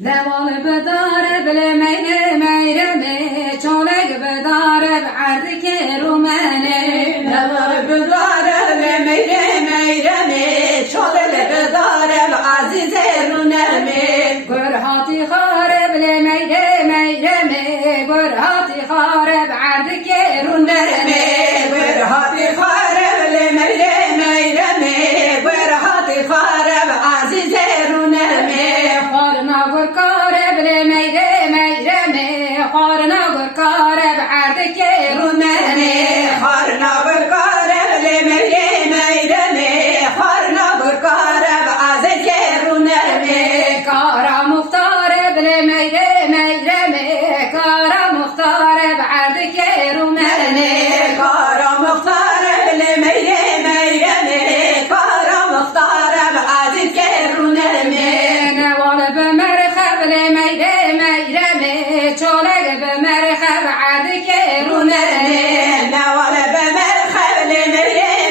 نوال بدار بل میرمه چولک بدار بعد که رومنه نوال بدار بل میرمه چولک بدار عزیز رونمه گرهاتی خاره بل میرمه گرهاتی خاره بعد که رونمه گرهاتی خاره بل میرمه گرهاتی خاره عزیز رونمه خارنا گرکاره بل میرمه خارنا گرکاره بعد که رونمه خارنا گرکاره بل میرمه خارنا گرکاره عزیز رونمه کارا مختاره بل میرمه کارا مختاره بعد که رونمه کارا مختاره بل میرمه کارا مختاره عزیز رونمه نوال بمرخب بل میرمه چولک بمرخب بعد که رونمه نوال بمرخب بل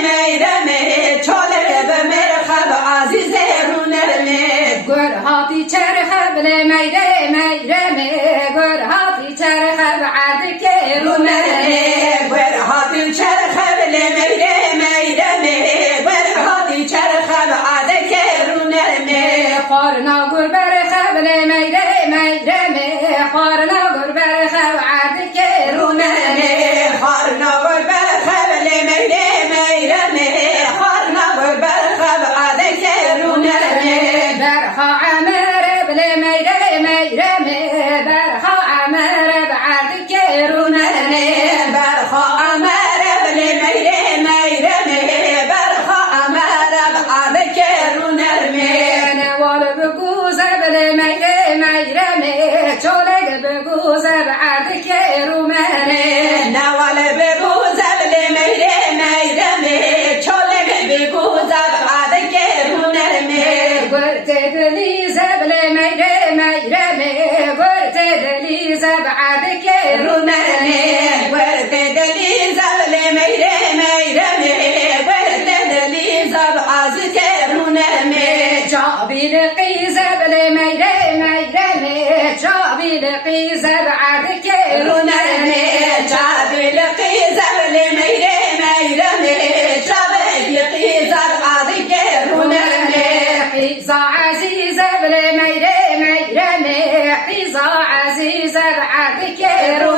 میرمه چولک بمرخب عزیز رونمه گرهاتی چرخ بل میرمه گرهاتی چرخ بعد که رونمه گرهاتی چرخ بل میرمه گرهاتی چرخ عزیز رونمه خارنا گر برخ بل میرمه خارنا گر برخ بعد که رونمه خارنا گربرخب میرمه خارنا گربرخب عزیز رونمه برخا عمر بل میرمه برخا عمر بعد که رونمه برخا امر بل میرمه برخا امر عزیز رونمه نوال بگوز بل میرمه چولک بگوز بعد که رونمه نوال بگوز بل میرمه چولک بگوز عزیز رونمه گرت دلیز بل میرمه گرت دلیز بعد که رونمه ورد دلیز بل میرمه ورد دلیز عزیز رونمه جابیل قیز بل میرمه جابیل قیز بعد که رونمه جابیل قیز بل میرمه جابیل قیز عزیز رونمه حیزا عزیز بل میرمه حیزا عزیز بعد که رونمه